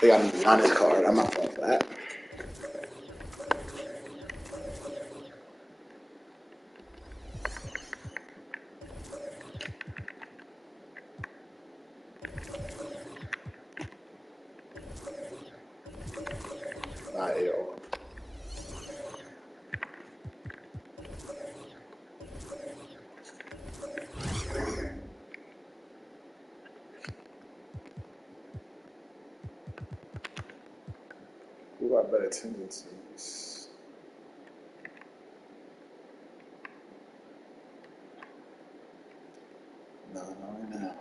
They got me on his card. I'm not going for that. Not AO. Who got better tendencies? No, not right now.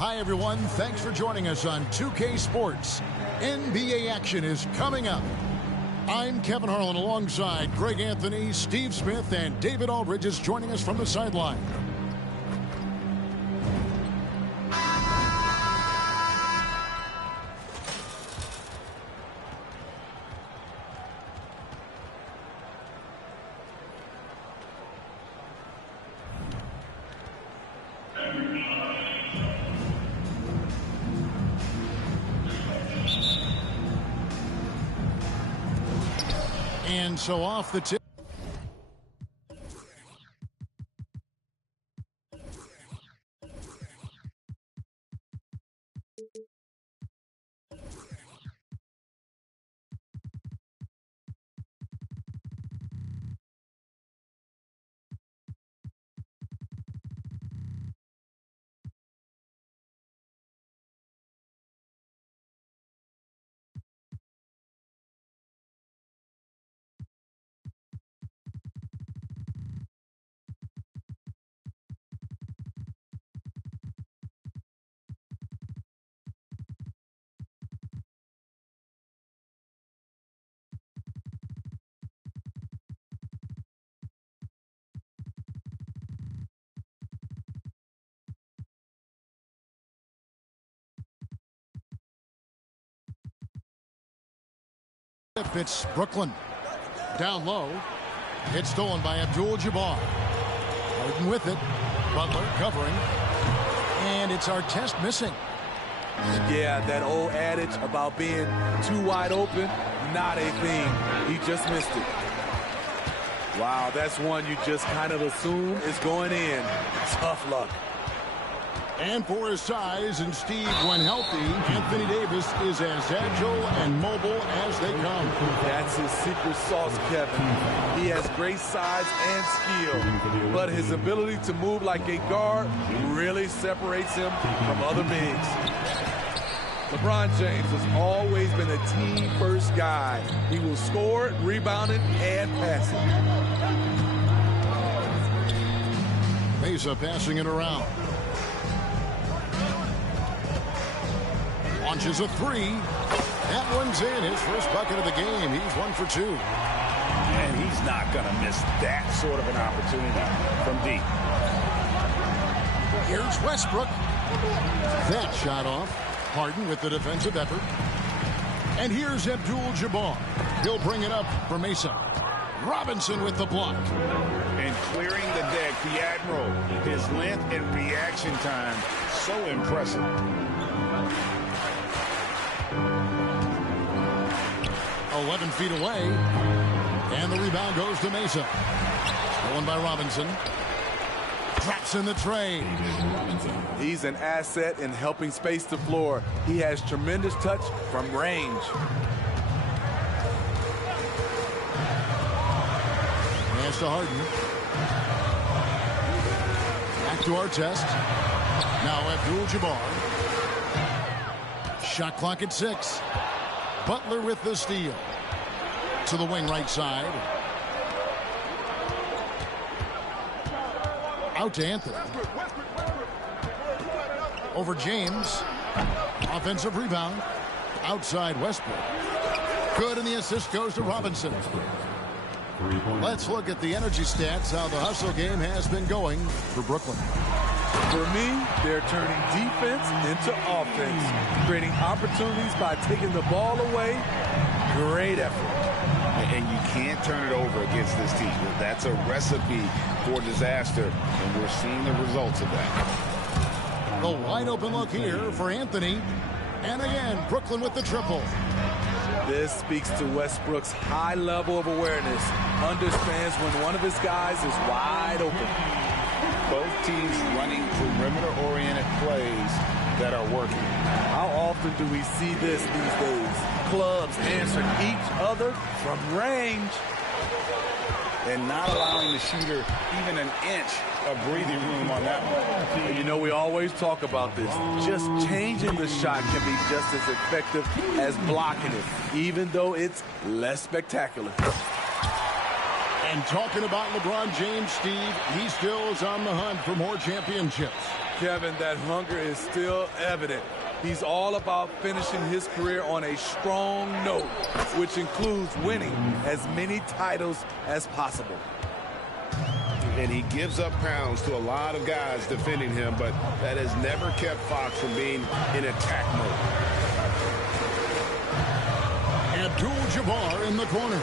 Hi, everyone. Thanks for joining us on 2K Sports. NBA action is coming up. I'm Kevin Harlan alongside Greg Anthony, Steve Smith, and David Aldridge is joining us from the sideline. And so off the tip. It's Brooklyn. Down low. It's stolen by Abdul-Jabbar. Harden with it. Butler covering. And it's Artest missing. Yeah, that old adage about being too wide open, not a thing. He just missed it. Wow, that's one you just kind of assume is going in. Tough luck. And for his size and speed when healthy, Anthony Davis is as agile and mobile as they come. That's his secret sauce, Kevin. He has great size and skill, but his ability to move like a guard really separates him from other bigs. LeBron James has always been a team-first guy. He will score, rebounding, and passing. Mesa passing it around. Launches a three. That one's in. His first bucket of the game. He's 1 for 2. And he's not going to miss that sort of an opportunity from deep. Here's Westbrook. That shot off. Harden with the defensive effort. And here's Abdul-Jabbar. He'll bring it up for Mesa. Robinson with the block. And clearing the deck, the Admiral. His length and reaction time, so impressive. 11 feet away. And the rebound goes to Mesa. Stolen by Robinson. Drops in the tray. He's an asset in helping space the floor. He has tremendous touch from range. Pass to Harden. Back to Artest. Now Abdul-Jabbar. Shot clock at 6. Butler with the steal. To the wing right side. Out to Anthony. Over James. Offensive rebound. Outside Westbrook. Good, and the assist goes to Robinson. Let's look at the energy stats, how the hustle game has been going for Brooklyn. For me, they're turning defense into offense, creating opportunities by taking the ball away. Great effort. And you can't turn it over against this team. That's a recipe for disaster, and we're seeing the results of that. The wide open look here for Anthony. And again, Brooklyn with the triple. This speaks to Westbrook's high level of awareness. Understands when one of his guys is wide open. Both teams running perimeter-oriented plays that are working. How often do we see this these days? Clubs answering each other from range. And not allowing the shooter even an inch of breathing room on that one. And you know, we always talk about this. Just changing the shot can be just as effective as blocking it, even though it's less spectacular. And talking about LeBron James, Steve, he still is on the hunt for more championships. Kevin, that hunger is still evident. He's all about finishing his career on a strong note, which includes winning as many titles as possible. And he gives up pounds to a lot of guys defending him, but that has never kept Fox from being in attack mode. Abdul-Jabbar in the corner.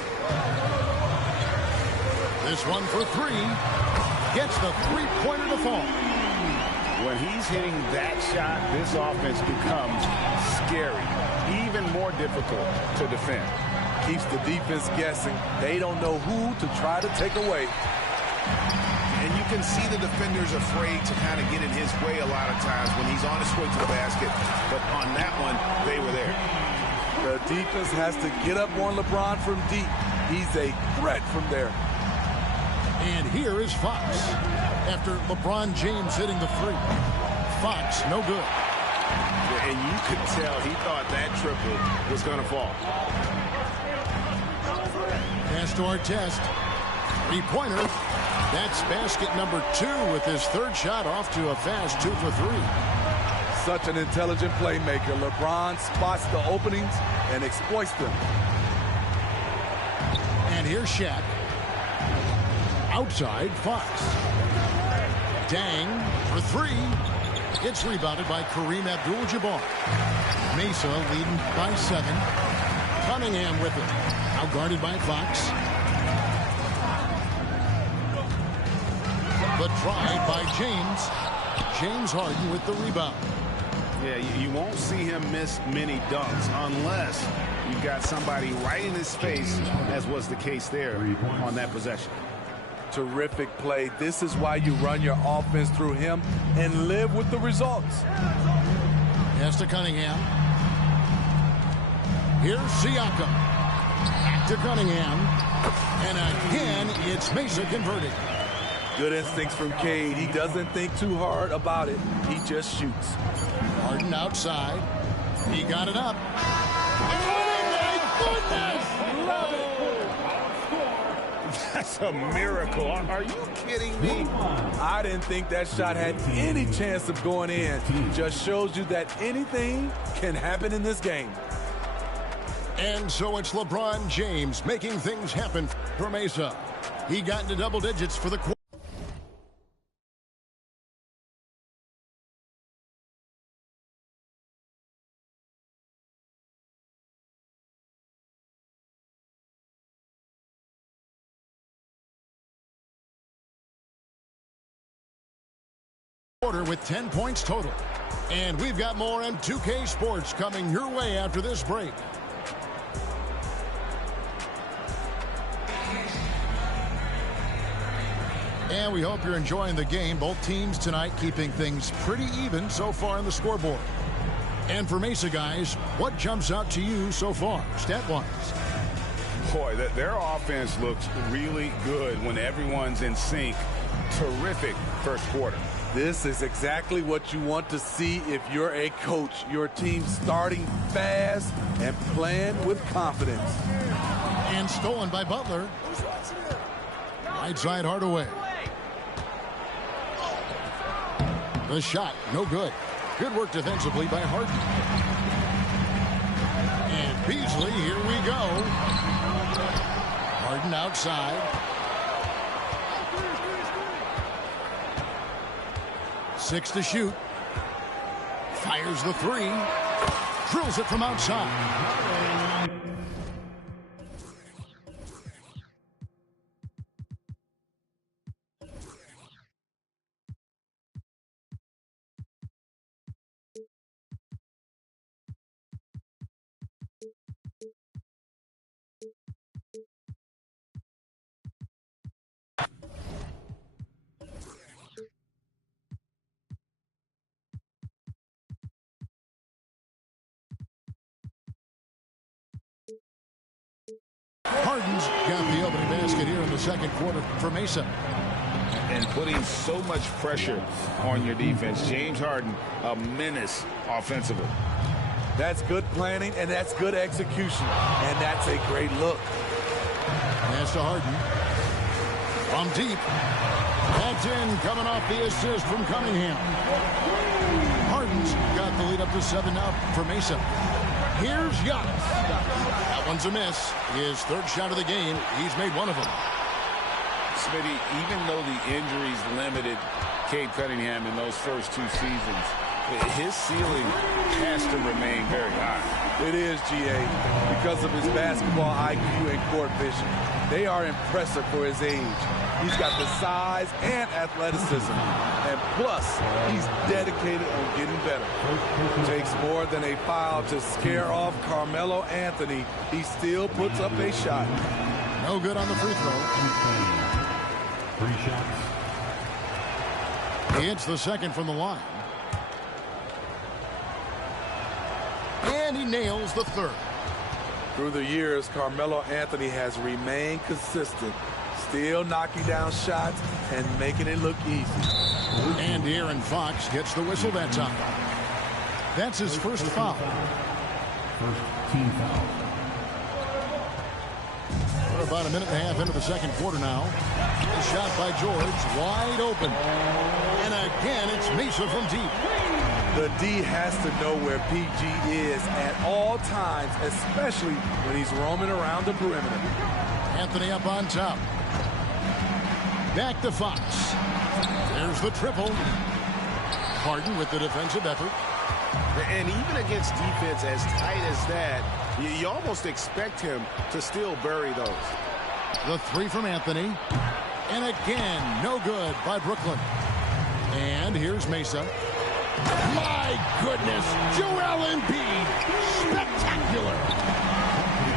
This one for three. Gets the three-pointer to fall. When he's hitting that shot, this offense becomes scary, even more difficult to defend. Keeps the defense guessing. They don't know who to try to take away. And you can see the defenders afraid to kind of get in his way a lot of times when he's on his way to the basket. But on that one, they were there. The defense has to get up on LeBron from deep. He's a threat from there. And here is Fox. After LeBron James hitting the three. Fox, no good. And you could tell he thought that triple was going to fall. Pass to Artest. Three-pointer. That's basket number 2 with his third shot off to a fast 2 for 3. Such an intelligent playmaker. LeBron spots the openings and exploits them. And here's Shaq. Outside, Fox. Dang for 3. It's rebounded by Kareem Abdul-Jabbar. Mesa leading by 7. Cunningham with it. Now guarded by Fox. The drive by James. James Harden with the rebound. Yeah, you won't see him miss many dunks unless you've got somebody right in his face, as was the case there on that possession. Terrific play. This is why you run your offense through him and live with the results. Pass to Cunningham. Here's Siakam. Back to Cunningham. And again, it's Mesa converting. Good instincts from Cade. He doesn't think too hard about it. He just shoots. Harden outside. He got it up. Oh, my goodness! Love it! That's a miracle. Are you kidding me? I didn't think that shot had any chance of going in. Just shows you that anything can happen in this game. And so it's LeBron James making things happen for Mesa. He got into double digits for the quarter. With 10 points total. And we've got more M2K Sports coming your way after this break. And we hope you're enjoying the game. Both teams tonight keeping things pretty even so far on the scoreboard. And for Mesa guys, what jumps out to you so far, stat-wise? Boy, their offense looks really good when everyone's in sync. Terrific first quarter. This is exactly what you want to see if you're a coach. Your team starting fast and playing with confidence. And stolen by Butler. Right side Hardaway. The shot, no good. Good work defensively by Harden. And Beasley, here we go. Harden outside. 6 to shoot. Fires the 3. Drills it from outside. Harden's got the opening basket here in the second quarter for Mesa. And putting so much pressure on your defense. James Harden, a menace offensively. That's good planning, and that's good execution. And that's a great look. Pass to Harden. From deep. That's in, coming off the assist from Cunningham. Harden's got the lead up to 7 now for Mesa. Here's Giannis. That one's a miss. His third shot of the game. He's made one of them. Smitty, even though the injuries limited Cade Cunningham in those first 2 seasons, his ceiling has to remain very high. It is, GA, because of his basketball IQ and court vision. They are impressive for his age. He's got the size and athleticism. And plus, he's dedicated on getting better. Takes more than a foul to scare off Carmelo Anthony. He still puts up a shot. No good on the free throw. 3 shots. He hits the second from the line. And he nails the third. Through the years, Carmelo Anthony has remained consistent, still knocking down shots and making it look easy. And Aaron Fox gets the whistle that time. That's his first foul. First team foul. We're about a minute and a half into the second quarter now. A shot by George, wide open. And again, it's Mesa from deep. The D has to know where PG is at all times, especially when he's roaming around the perimeter. Anthony up on top. Back to Fox. There's the triple. Harden with the defensive effort. And even against defense as tight as that, you almost expect him to still bury those. The three from Anthony. And again, no good by Brooklyn. And here's Mesa. My goodness, Joel Embiid, spectacular.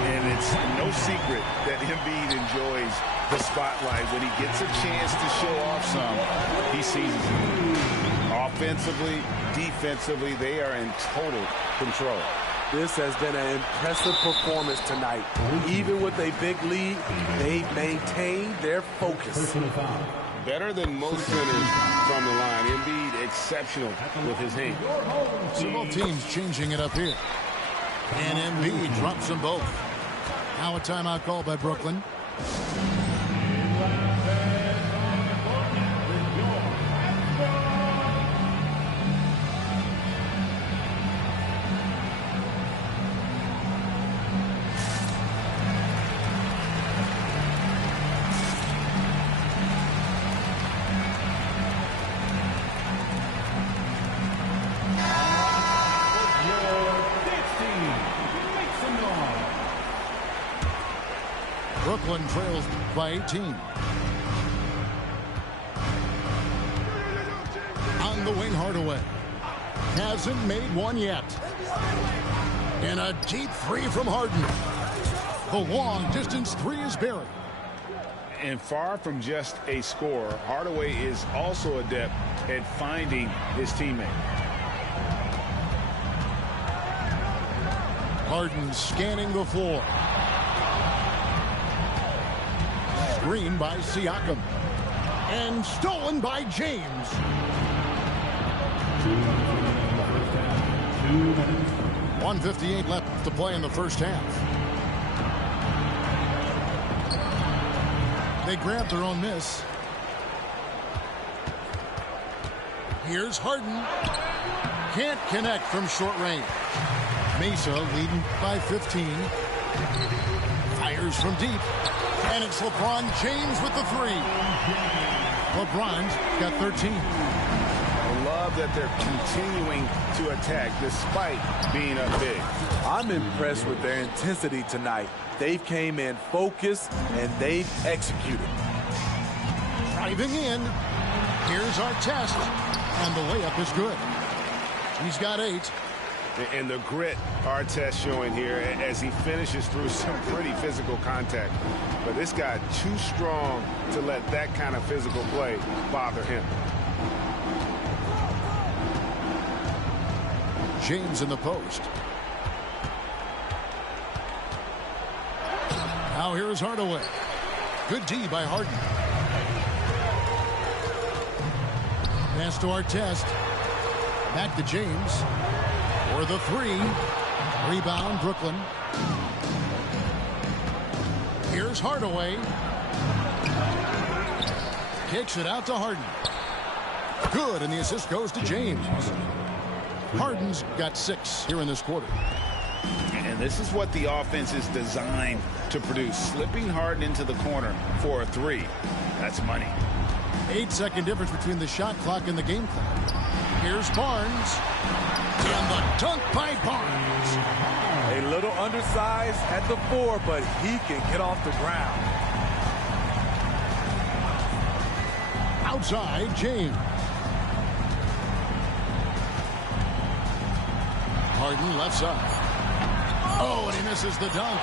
And it's no secret that Embiid enjoys the spotlight. When he gets a chance to show off some, he seizes it. Offensively, defensively, they are in total control. This has been an impressive performance tonight. Even with a big lead, they maintain their focus. Personal foul. Better than most centers from the line. Embiid exceptional with his hand. So both teams changing it up here. And Embiid drops them both. Now a timeout call by Brooklyn. Brooklyn trails by 18. On the wing, Hardaway. Hasn't made one yet. And a deep three from Harden. The long-distance three is buried. And far from just a scorer, Hardaway is also adept at finding his teammate. Harden scanning the floor. Screen by Siakam. And stolen by James. 2 minutes. 1:58 left to play in the first half. They grab their own miss. Here's Harden. Can't connect from short range. Mesa leading by 15. Fires from deep. And it's LeBron James with the three. LeBron's got 13. I love that they're continuing to attack despite being up big. I'm impressed with their intensity tonight. They've came in focused and they've executed. Driving in. Here's our test. And the layup is good. He's got 8. And the grit Artest showing here as he finishes through some pretty physical contact. But this guy too strong to let that kind of physical play bother him. James in the post. Now here's Hardaway. Good D by Harden. Pass to Artest. Back to James. For the three. Rebound, Brooklyn. Here's Hardaway. Kicks it out to Harden. Good, and the assist goes to James. Harden's got 6 here in this quarter. And this is what the offense is designed to produce. Slipping Harden into the corner for a 3. That's money. 8-second difference between the shot clock and the game clock. Here's Barnes. And the dunk by Barnes. A little undersized at the 4, but he can get off the ground. Outside, James. Harden left side. Oh, and he misses the dunk.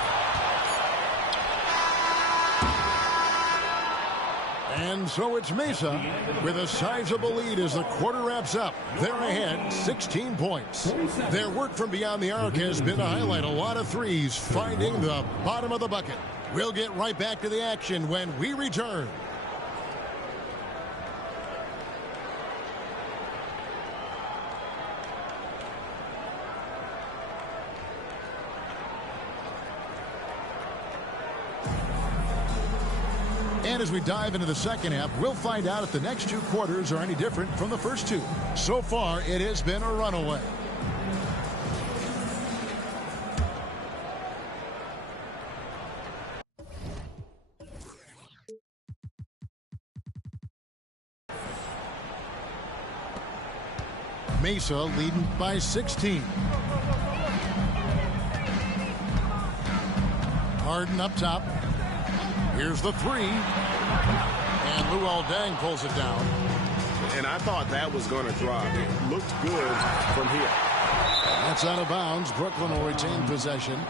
And so it's Mesa with a sizable lead as the quarter wraps up. They're ahead 16 points. Their work from beyond the arc has been to highlight a lot of threes, finding the bottom of the bucket. We'll get right back to the action when we return. And as we dive into the second half, we'll find out if the next 2 quarters are any different from the first 2. So far, it has been a runaway. Mesa leading by 16. Harden up top. Here's the 3. And Luol Deng pulls it down. And I thought that was going to drop. It looked good from here. That's out of bounds. Brooklyn will retain possession.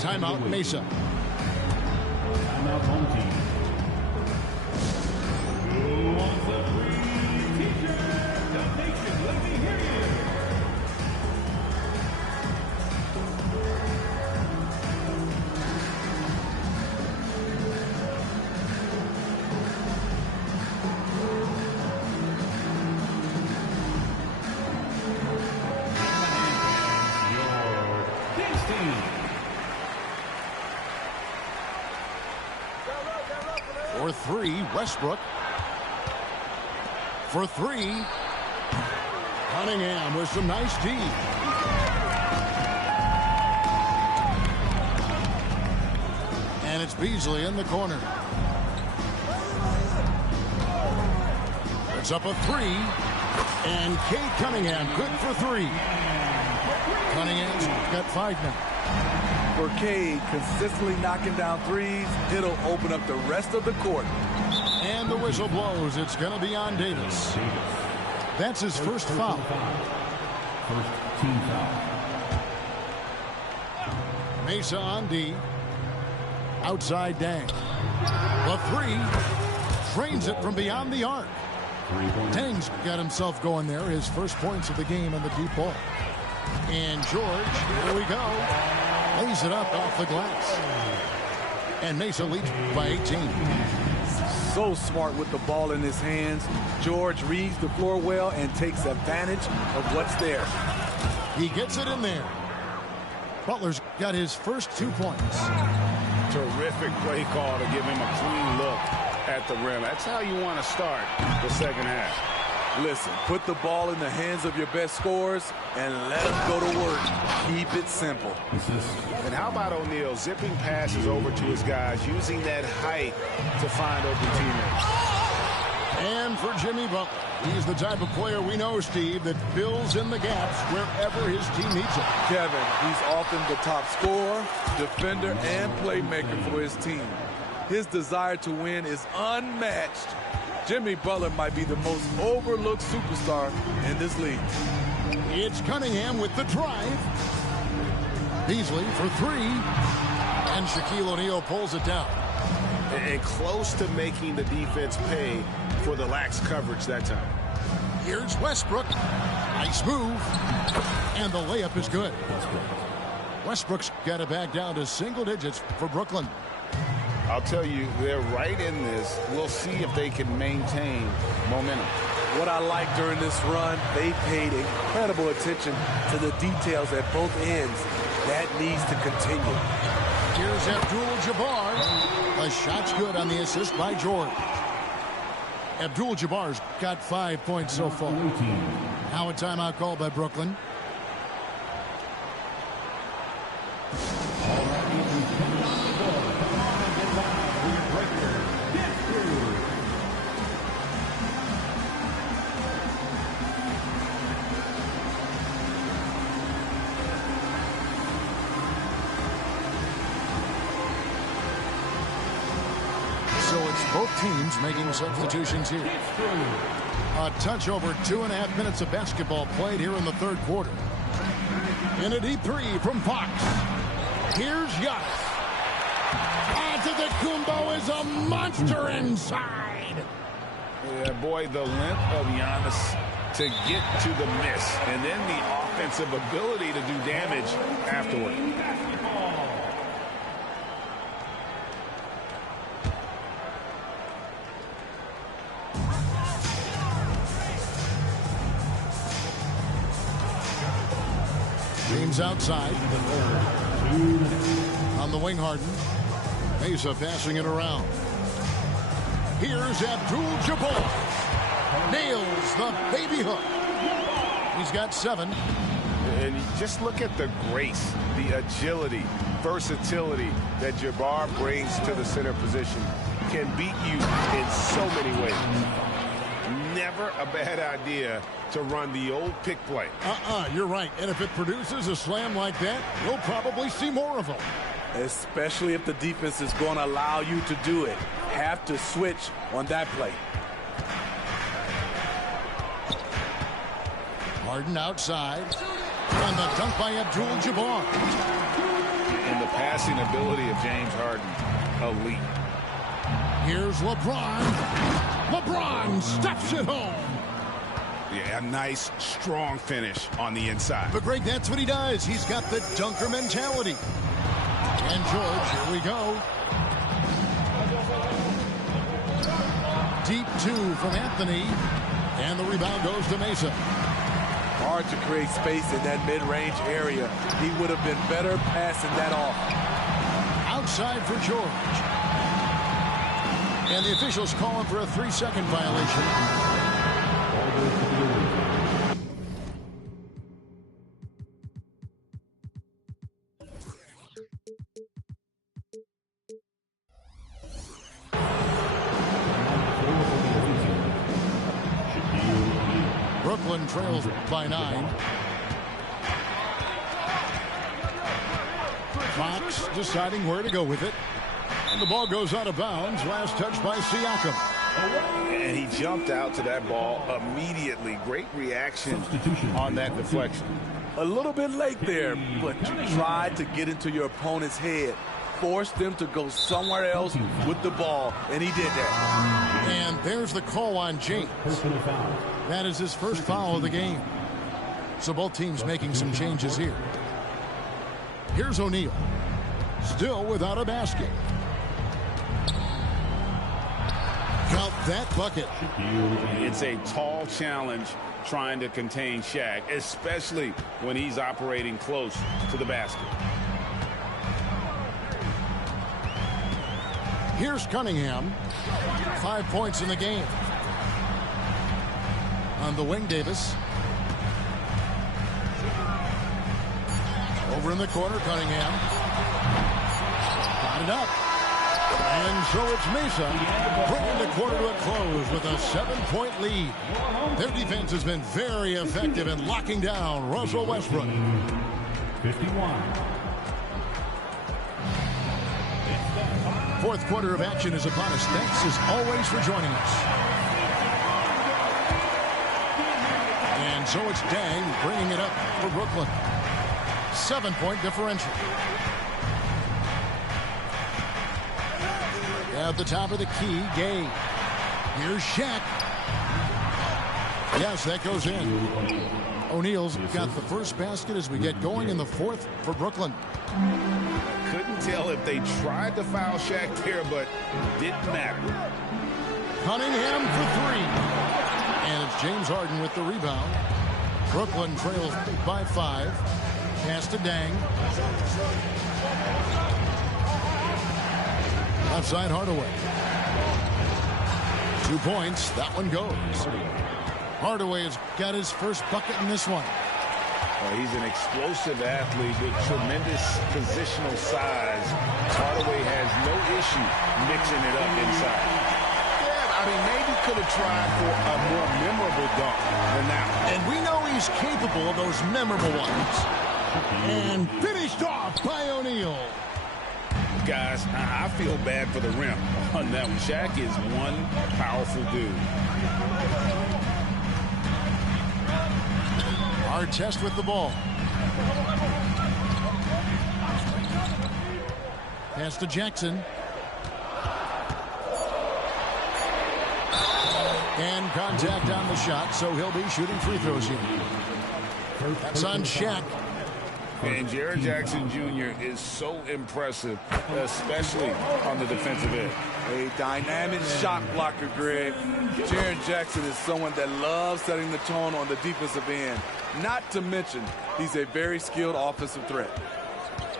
Timeout, Mesa. Timeout, home team. Who wants a free t-shirt? Donation, let me hear you. For 3, Westbrook. For 3, Cunningham with some nice D. And it's Beasley in the corner. It's up a 3. And Cade Cunningham good for 3. Cunningham's got 5 now. For Cade, consistently knocking down threes, it'll open up the rest of the court. And the whistle blows. It's going to be on Davis. That's his first foul. First team foul. Mesa on D. Outside Deng. The 3. Trains it from beyond the arc. Deng's got himself going there. His first points of the game on the deep ball. And George, here we go. Lays it up off the glass. And Mesa leads by 18. So smart with the ball in his hands. George reads the floor well and takes advantage of what's there. He gets it in there. Butler's got his first 2 points. Terrific play call to give him a clean look at the rim. That's how you want to start the second half. Listen, put the ball in the hands of your best scorers and let them go to work. Keep it simple. And how about O'Neal zipping passes over to his guys, using that height to find open teammates. And for Jimmy Butler, he's the type of player we know, Steve, that fills in the gaps wherever his team needs it. Kevin, he's often the top scorer, defender, and playmaker for his team. His desire to win is unmatched. Jimmy Butler might be the most overlooked superstar in this league. It's Cunningham with the drive. Beasley for 3. And Shaquille O'Neal pulls it down. And close to making the defense pay for the lax coverage that time. Here's Westbrook. Nice move. And the layup is good. Westbrook's got it back down to single digits for Brooklyn. I'll tell you, they're right in this. We'll see if they can maintain momentum. What I like during this run, they paid incredible attention to the details at both ends. That needs to continue. Here's Abdul-Jabbar. The shot's good on the assist by George. Abdul-Jabbar's got 5 points so far. Now a timeout called by Brooklyn. So it's both teams making substitutions here. A touch over 2.5 minutes of basketball played here in the third quarter. In a deep three from Fox. Here's Giannis. Antetokounmpo is a monster inside. Yeah, boy, the length of Giannis to get to the miss, and then the offensive ability to do damage afterward. James outside. On the wing, Harden. Mesa passing it around. Here's Abdul-Jabbar. Nails the baby hook. He's got 7. And just look at the grace, the agility, versatility that Jabbar brings to the center position. Can beat you in so many ways. Never a bad idea to run the old pick play. You're right. And if it produces a slam like that, we'll probably see more of them. Especially if the defense is going to allow you to do it. Have to switch on that play. Harden outside. And the dunk by Abdul-Jabbar. And the passing ability of James Harden, elite. Here's LeBron. LeBron steps it home. Yeah, a nice, strong finish on the inside. But, Greg, that's what he does. He's got the dunker mentality. And, George, here we go. Deep 2 from Anthony. And the rebound goes to Mesa. Hard to create space in that mid-range area. He would have been better passing that off. Outside for George. And the officials calling for a 3-second violation. Brooklyn trails by 9. Fox deciding where to go with it. And the ball goes out of bounds. Last touch by Siakam. And he jumped out to that ball immediately. Great reaction on that deflection. A little bit late there, but you tried to get into your opponent's head. Force them to go somewhere else with the ball, and he did that. And there's the call on James. That is his first foul of the game. So both teams making some changes here. Here's O'Neal. Still without a basket. Count that bucket. It's a tall challenge trying to contain Shaq, especially when he's operating close to the basket. Here's Cunningham. 5 points in the game. On the wing, Davis. Over in the corner, Cunningham. Got it up. And so it's Mesa bringing the quarter to a close with a 7-point lead. Their defense has been very effective in locking down Russell Westbrook. 51. Fourth quarter of action is upon us. Thanks as always for joining us. And so it's Dang bringing it up for Brooklyn. 7-point differential. At the top of the key, Gay. Here's Shaq. Yes, that goes in. O'Neal's got the first basket as we get going in the fourth for Brooklyn. Couldn't tell if they tried to foul Shaq there, but didn't matter. Cunningham for 3. And it's James Harden with the rebound. Brooklyn trails by 5. Pass to Dang. Outside Hardaway. 2 points. That one goes. Hardaway has got his first bucket in this one. He's an explosive athlete with tremendous positional size. Hardaway has no issue mixing it up inside. Yeah, I mean, maybe could have tried for a more memorable dunk than that one. And we know he's capable of those memorable ones. And finished off by O'Neal. Guys, I feel bad for the rim on that one. Shaq is one powerful dude. Artest with the ball. Pass to Jackson. And contact on the shot, so he'll be shooting free throws here. That's on Shaq. And Jaren Jackson Jr. is so impressive, especially on the defensive end. A dynamic shot blocker, Greg. Jaren Jackson is someone that loves setting the tone on the defensive end. Not to mention, he's a very skilled offensive threat.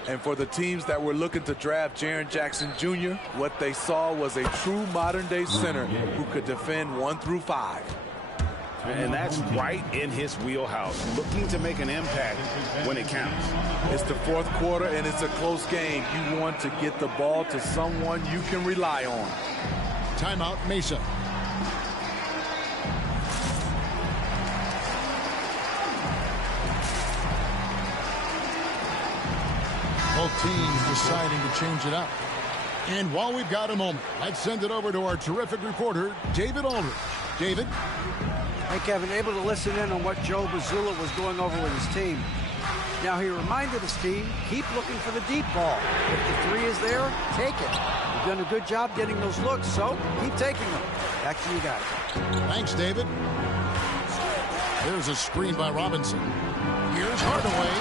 And for the teams that were looking to draft Jaren Jackson Jr., what they saw was a true modern-day center who could defend 1 through 5. And that's right in his wheelhouse, looking to make an impact when it counts. It's the fourth quarter, and it's a close game. You want to get the ball to someone you can rely on. Timeout, Mesa. Both teams deciding to change it up. And while we've got a moment, let's send it over to our terrific reporter, David Aldridge. David? Hey, Kevin, able to listen in on what Joe Mazzulla was going over with his team. Now, he reminded his team, keep looking for the deep ball. If the three is there, take it. You've done a good job getting those looks, so keep taking them. Back to you guys. Thanks, David. There's a screen by Robinson. Here's Hardaway,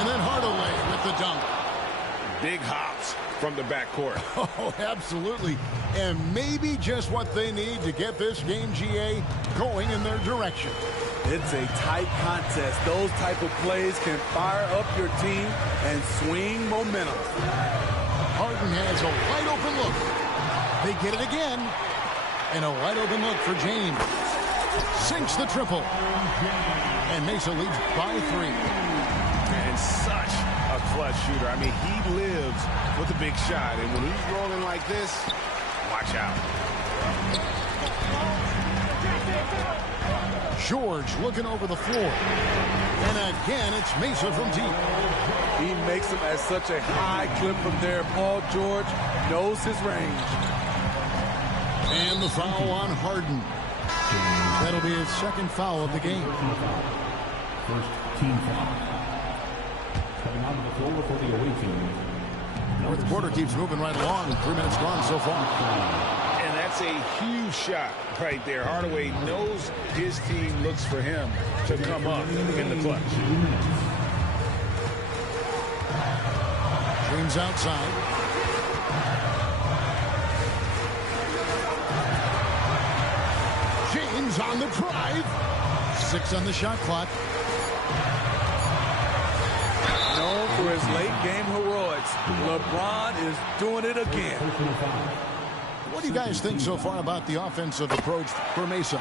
and then Hardaway with the dunk. Big hops from the backcourt. Oh, absolutely. And maybe just what they need to get this game, GA, going in their direction. It's a tight contest. Those type of plays can fire up your team and swing momentum. Harden has a wide open look. They get it again. And a wide open look for James. Sinks the triple. And Mesa leads by 3. And such a clutch shooter. I mean, he lives with a big shot. And when he's rolling like this, watch out. George looking over the floor. And again, it's Mesa from deep. He makes them at such a high clip from there. Paul George knows his range. And the foul on Harden. That'll be his second foul of the game. First team foul. Coming out of the floor for the away team. Fourth quarter keeps moving right along. 3 minutes gone so far. And that's a huge shot right there. Hardaway knows his team looks for him to come up in the clutch. James outside. James on the drive. 6 on the shot clock. Known for his late game heroics, LeBron is doing it again. What do you guys think so far about the offensive approach for Mesa?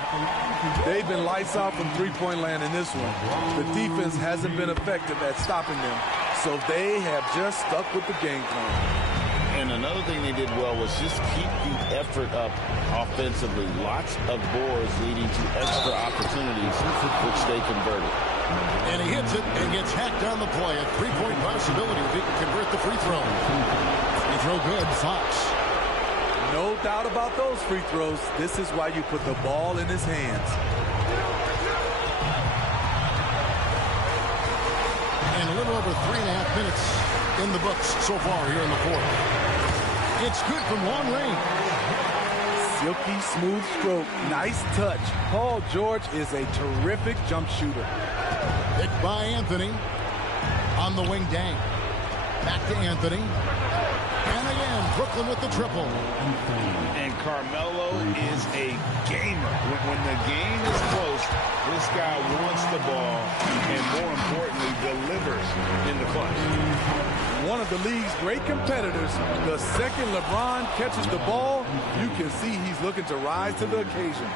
They've been lights out from three-point land in this one. The defense hasn't been effective at stopping them, so they have just stuck with the game plan. And another thing they did well was just keep the effort up offensively. Lots of boards leading to extra opportunities, which they converted. And he hits it and gets hacked on the play. A three-point possibility if he can convert the free throw. Free throw good, Fox. No doubt about those free throws. This is why you put the ball in his hands. And a little over 3.5 minutes in the books so far here in the fourth. It's good from long range. Silky smooth stroke. Nice touch. Paul George is a terrific jump shooter. Picked by Anthony. On the wing, Dang. Back to Anthony. And again, Brooklyn with the triple. And Carmelo is a gamer. When the game is close, this guy wants the ball and, more importantly, delivers in the clutch. one of the league's great competitors, the second LeBron catches the ball, you can see he's looking to rise to the occasion.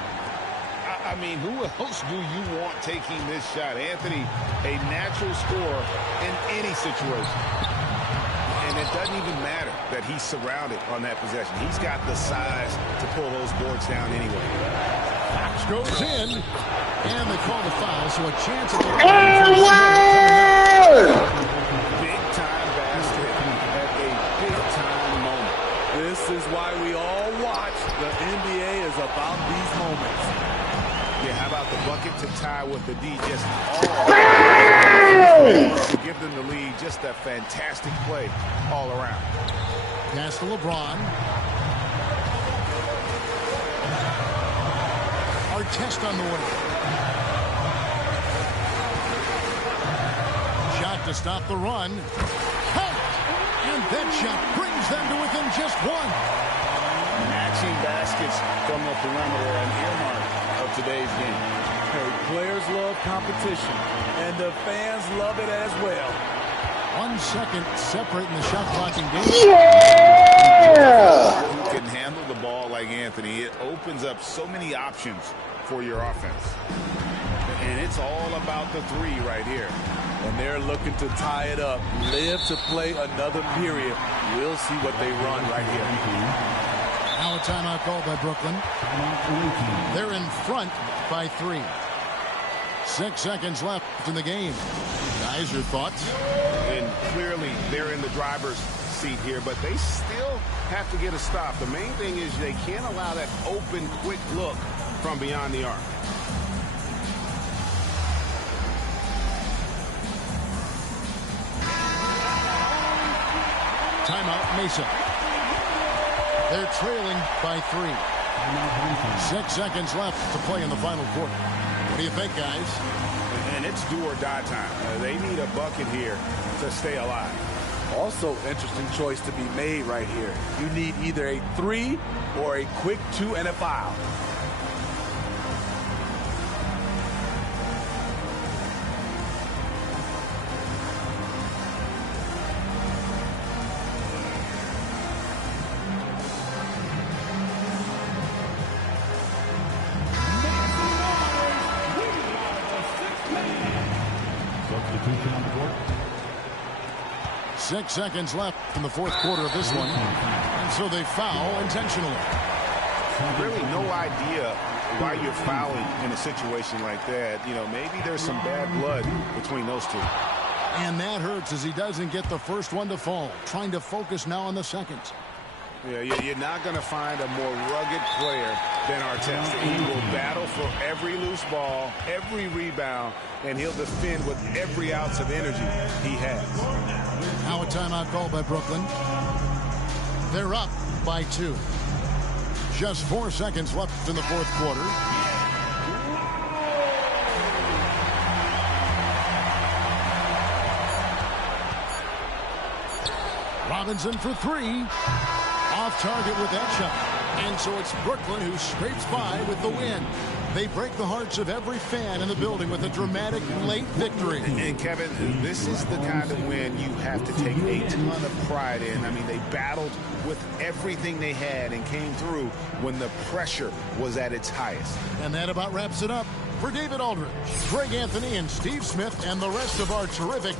I mean, who else do you want taking this shot? Anthony, a natural scorer in any situation. And it doesn't even matter that he's surrounded on that possession. He's got the size to pull those boards down anyway. Fox goes in, and they call the foul, so a chance at the big-time basket at a big-time moment. This is why we all watch. The NBA is about these moments. Yeah, how about the bucket to tie with the D? Just to give them the lead. Just a fantastic play all around. Pass to LeBron. Artest on the way. Shot to stop the run. Count! And that shot brings them to within just one. Matching baskets from the perimeter, an earmark of today's game. Hey, players love competition, and the fans love it as well. 1 second separating the shot clock and game. Yeah! Who can handle the ball like Anthony? It opens up so many options for your offense. And it's all about the three right here. And they're looking to tie it up, live to play another period. We'll see what they run right here. Now a timeout called by Brooklyn. They're in front by 3. 6 seconds left in the game. Guys, your thoughts? And clearly they're in the driver's seat here, but they still have to get a stop. The main thing is they can't allow that open, quick look from beyond the arc. Timeout, Mesa. They're trailing by 3. 6 seconds left to play in the final quarter. What do you think, guys? And it's do or die time. They need a bucket here to stay alive. Also, interesting choice to be made right here. You need either a 3 or a quick 2 and a foul. Substitution on the court. 6 seconds left in the fourth quarter of this one. And so they foul intentionally. Really no idea why you're fouling in a situation like that. You know, maybe there's some bad blood between those two. And that hurts as he doesn't get the first one to fall. Trying to focus now on the second. Yeah, you're not going to find a more rugged player than Artest. He will battle for every loose ball, every rebound, and he'll defend with every ounce of energy he has. Now a timeout called by Brooklyn. They're up by 2. Just 4 seconds left in the fourth quarter. Robinson for 3. Off target with that shot. And so it's Brooklyn who scrapes by with the win. They break the hearts of every fan in the building with a dramatic late victory. And Kevin, this is the kind of win you have to take a ton of pride in. I mean, they battled with everything they had and came through when the pressure was at its highest. And that about wraps it up. For David Aldridge, Greg Anthony, and Steve Smith, and the rest of our terrific